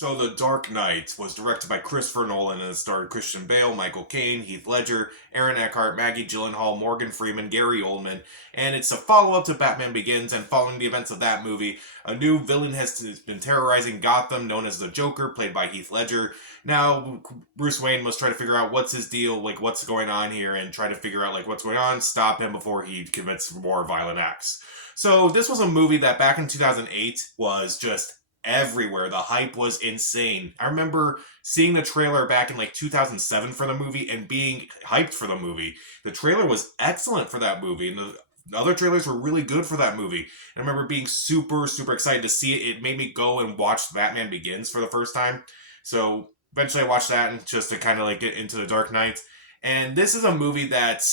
So, The Dark Knight was directed by Christopher Nolan and it starred Christian Bale, Michael Caine, Heath Ledger, Aaron Eckhart, Maggie Gyllenhaal, Morgan Freeman, Gary Oldman, and it's a follow-up to Batman Begins. And following the events of that movie, a new villain has been terrorizing Gotham, known as the Joker, played by Heath Ledger. Now, Bruce Wayne must try to figure out what's his deal, like what's going on here, and try to figure out like what's going on, stop him before he commits more violent acts. So, this was a movie that back in 2008 was just everywhere. The hype was insane. I remember seeing the trailer back in like 2007 for the movie and being hyped for the movie. The trailer was excellent for that movie, and the other trailers were really good for that movie. I remember being super, super excited to see it. It made me go and watch Batman Begins for the first time. So eventually I watched that and just to kind of like get into The Dark Knight. And this is a movie that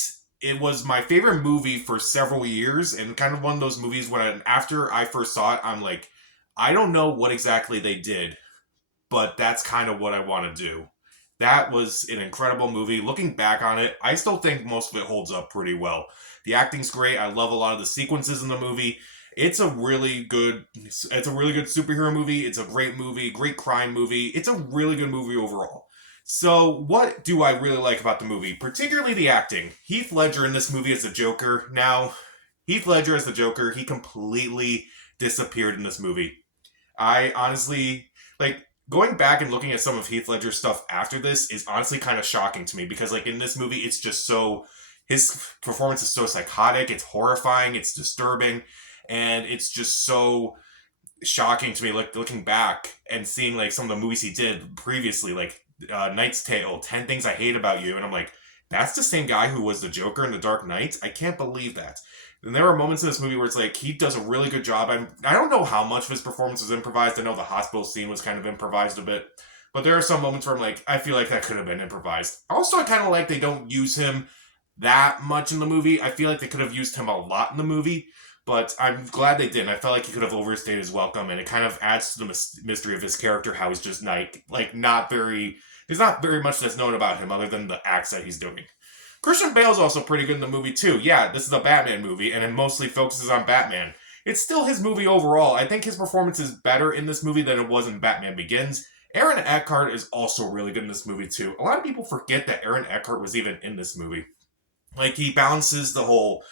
it was my favorite movie for several years, and kind of one of those movies when after I first saw it, I'm like, I don't know what exactly they did, but that's kind of what I want to do. That was an incredible movie. Looking back on it, I still think most of it holds up pretty well. The acting's great. I love a lot of the sequences in the movie. It's a really good superhero movie. It's a great movie, great crime movie. It's a really good movie overall. So, what do I really like about the movie? Particularly the acting. Heath Ledger in this movie as the Joker. Now, Heath Ledger as the Joker, he completely disappeared in this movie. I honestly like going back and looking at some of Heath Ledger's stuff after this is honestly kind of shocking to me because like in this movie it's just so his performance is so psychotic, it's horrifying, it's disturbing, and it's just so shocking to me like looking back and seeing like some of the movies he did previously like Knight's Tale, 10 Things I Hate About You, and I'm like that's the same guy who was the Joker in The Dark Knight. I can't believe that. And there are moments in this movie where it's like he does a really good job. I don't know how much of his performance was improvised. I know the hospital scene was kind of improvised a bit, but there are some moments where I'm like, I feel like that could have been improvised. Also, I kind of like they don't use him that much in the movie. I feel like they could have used him a lot in the movie, but I'm glad they didn't. I felt like he could have overstayed his welcome, and it kind of adds to the mystery of his character. How he's just like not very. There's not very much that's known about him other than the acts that he's doing. Christian Bale's also pretty good in the movie too. Yeah, this is a Batman movie, and it mostly focuses on Batman. It's still his movie overall. I think his performance is better in this movie than it was in Batman Begins. Aaron Eckhart is also really good in this movie too. A lot of people forget that Aaron Eckhart was even in this movie. Like he balances the whole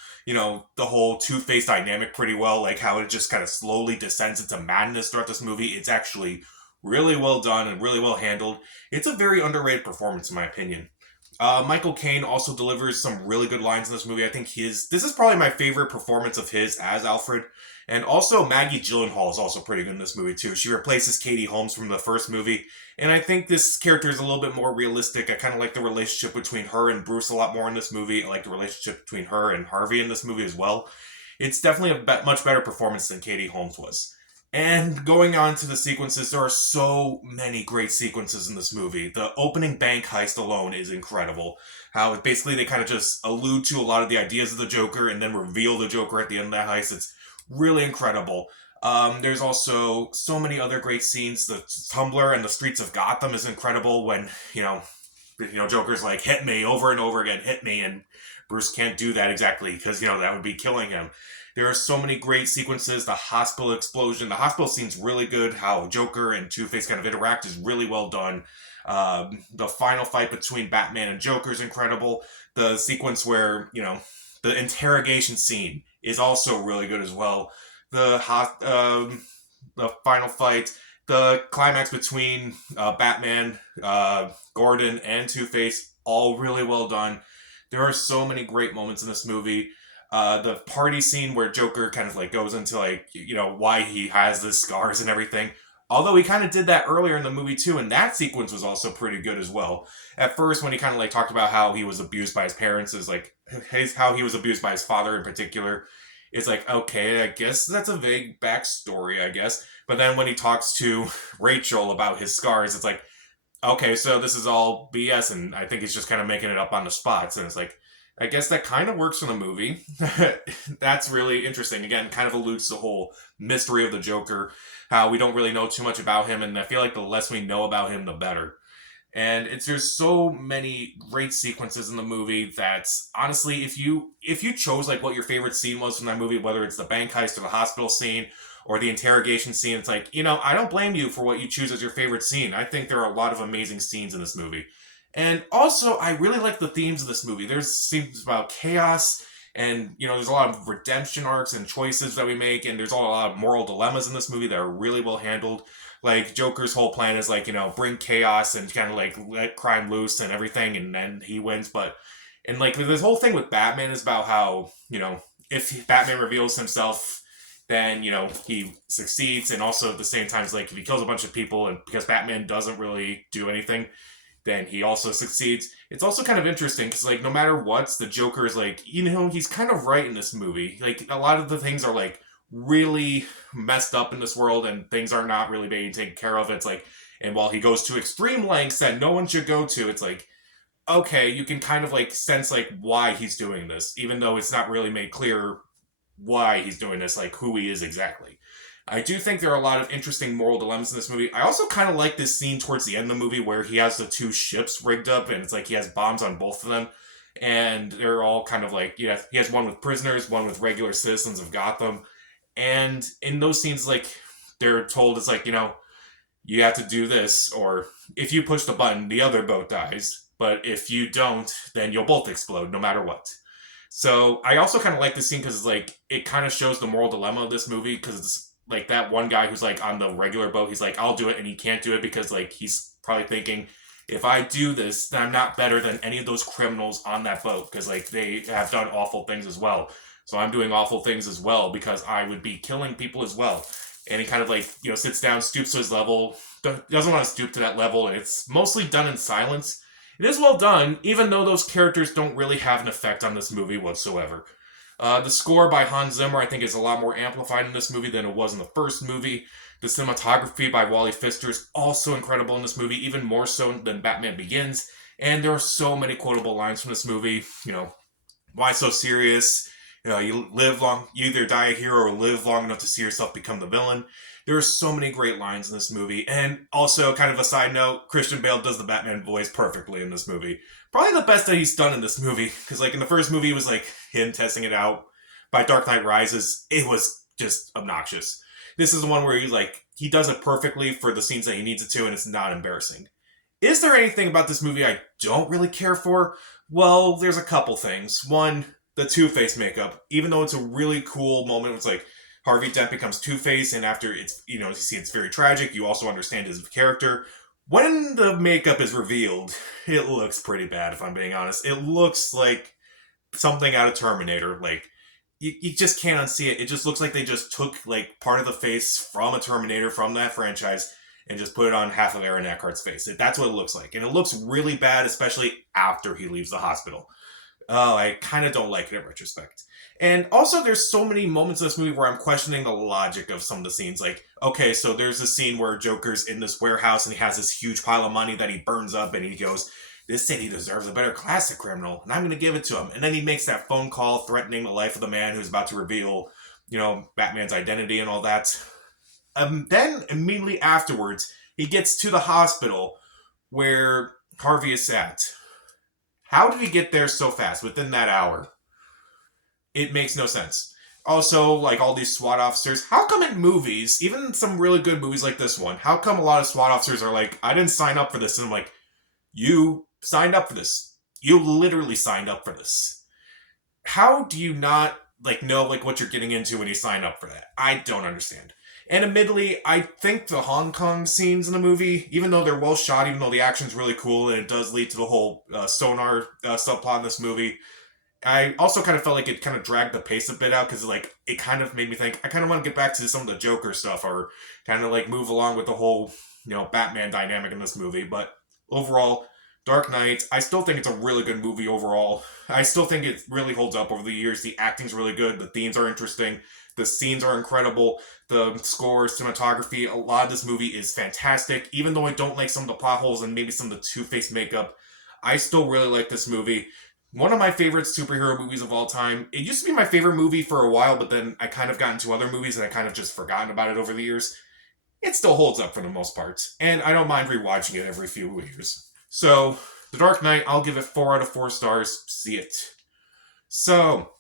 Two-Face dynamic pretty well, like how it just kind of slowly descends into madness throughout this movie. It's actually really well done and really well handled. It's a very underrated performance in my opinion. Michael Caine also delivers some really good lines in this movie. I think this is probably my favorite performance of his as Alfred. And also Maggie Gyllenhaal is also pretty good in this movie too. She replaces Katie Holmes from the first movie, and I think this character is a little bit more realistic. I kind of like the relationship between her and Bruce a lot more in this movie. I like the relationship between her and Harvey in this movie as well. It's definitely a much better performance than Katie Holmes was. And going on to the sequences, there are so many great sequences in this movie. The opening bank heist alone is incredible. How basically they kind of just allude to a lot of the ideas of the Joker and then reveal the Joker at the end of that heist. It's really incredible. There's also so many other great scenes. The Tumblr and the streets of Gotham is incredible when, Joker's like, hit me over and over again, hit me. And Bruce can't do that exactly because, that would be killing him. There are so many great sequences. The hospital explosion. The hospital scene's really good. How Joker and Two-Face kind of interact is really well done. The final fight between Batman and Joker is incredible. The sequence where, the interrogation scene is also really good as well. The final fight, the climax between Batman, Gordon, and Two-Face, all really well done. There are so many great moments in this movie. The party scene where Joker kind of like goes into like why he has the scars and everything. Although he kind of did that earlier in the movie too, and that sequence was also pretty good as well. At first, when he kind of like talked about how he was abused by his parents, is like how he was abused by his father in particular. It's like okay, I guess that's a vague backstory, I guess. But then when he talks to Rachel about his scars, it's like okay, so this is all BS, and I think he's just kind of making it up on the spots, and it's like I guess that kind of works for the movie. That's really interesting. Again, kind of alludes to the whole mystery of the Joker, how we don't really know too much about him, and I feel like the less we know about him, the better. And there's so many great sequences in the movie that honestly, if you chose like what your favorite scene was from that movie, whether it's the bank heist or the hospital scene, or the interrogation scene. It's like, I don't blame you for what you choose as your favorite scene. I think there are a lot of amazing scenes in this movie. And also, I really like the themes of this movie. There's scenes about chaos, and, there's a lot of redemption arcs and choices that we make, and there's a lot of moral dilemmas in this movie that are really well handled. Like, Joker's whole plan is, like, bring chaos and kind of, like, let crime loose and everything, and then he wins. And, like, this whole thing with Batman is about how, if Batman reveals himself, then, he succeeds, and also at the same time, it's like, if he kills a bunch of people, and because Batman doesn't really do anything, then he also succeeds. It's also kind of interesting, because, like, no matter what, the Joker is, like, he's kind of right in this movie. Like, a lot of the things are, like, really messed up in this world, and things are not really being taken care of. It's like, and while he goes to extreme lengths that no one should go to, it's like, okay, you can kind of, like, sense, like, why he's doing this, even though it's not really made clear why he's doing this, like, who he is exactly. I do think there are a lot of interesting moral dilemmas in this movie. I also kind of like this scene towards the end of the movie where he has the two ships rigged up, and it's like he has bombs on both of them, and they're all kind of like, he has one with prisoners, one with regular citizens of Gotham, and in those scenes, like, they're told, it's like, you have to do this, or if you push the button, the other boat dies, but if you don't, then you'll both explode, no matter what. So I also kind of like this scene because it's like, it kind of shows the moral dilemma of this movie, because it's like that one guy who's like on the regular boat, he's like, I'll do it, and he can't do it because, like, he's probably thinking, if I do this, then I'm not better than any of those criminals on that boat, because, like, they have done awful things as well. So I'm doing awful things as well because I would be killing people as well. And he kind of, like, sits down, stoops to his level, doesn't want to stoop to that level, and it's mostly done in silence. It is well done, even though those characters don't really have an effect on this movie whatsoever. The score by Hans Zimmer, I think, is a lot more amplified in this movie than it was in the first movie. The cinematography by Wally Pfister is also incredible in this movie, even more so than Batman Begins. And there are so many quotable lines from this movie. Why so serious? You live long, you either die a hero or live long enough to see yourself become the villain. There are so many great lines in this movie. And also, kind of a side note, Christian Bale does the Batman voice perfectly in this movie. Probably the best that he's done in this movie. Because, like, in the first movie, it was, like, him testing it out. By Dark Knight Rises, it was just obnoxious. This is the one where he does it perfectly for the scenes that he needs it to, and it's not embarrassing. Is there anything about this movie I don't really care for? Well, there's a couple things. One, the Two-Face makeup. Even though it's a really cool moment, it's like, Harvey Dent becomes Two-Face, and after it's, you see it's very tragic, you also understand his character. When the makeup is revealed, it looks pretty bad, if I'm being honest. It looks like something out of Terminator. Like, you just can't unsee it. It just looks like they just took, like, part of the face from a Terminator, from that franchise, and just put it on half of Aaron Eckhart's face. That's what it looks like. And it looks really bad, especially after he leaves the hospital. Oh, I kind of don't like it in retrospect. And also, there's so many moments in this movie where I'm questioning the logic of some of the scenes. Like, okay, so there's a scene where Joker's in this warehouse and he has this huge pile of money that he burns up, and he goes, this city deserves a better class of criminal, and I'm going to give it to him. And then he makes that phone call threatening the life of the man who's about to reveal, Batman's identity and all that. Then, immediately afterwards, he gets to the hospital where Harvey is at. How did he get there so fast, within that hour? It makes no sense. Also, like, all these SWAT officers, how come in movies, even some really good movies like this one, how come a lot of SWAT officers are like, I didn't sign up for this? And I'm like, you signed up for this. You literally signed up for this. How do you not, like, know, like, what you're getting into when you sign up for that? I don't understand. And admittedly, I think the Hong Kong scenes in the movie, even though they're well shot, even though the action's really cool, and it does lead to the whole sonar subplot in this movie, I also kind of felt like it kind of dragged the pace a bit out, because, like, it kind of made me think, I kind of want to get back to some of the Joker stuff, or kind of, like, move along with the whole, Batman dynamic in this movie. But overall, Dark Knight, I still think it's a really good movie overall. I still think it really holds up over the years. The acting's really good. The themes are interesting. The scenes are incredible. The score, cinematography, a lot of this movie is fantastic. Even though I don't like some of the plot holes and maybe some of the Two-Face makeup, I still really like this movie. One of my favorite superhero movies of all time. It used to be my favorite movie for a while, but then I kind of got into other movies and I kind of just forgotten about it over the years. It still holds up for the most part, and I don't mind rewatching it every few years. So, The Dark Knight, I'll give it 4 out of 4 stars. See it. So,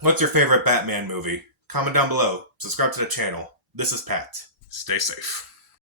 what's your favorite Batman movie? Comment down below. Subscribe to the channel. This is Pat. Stay safe.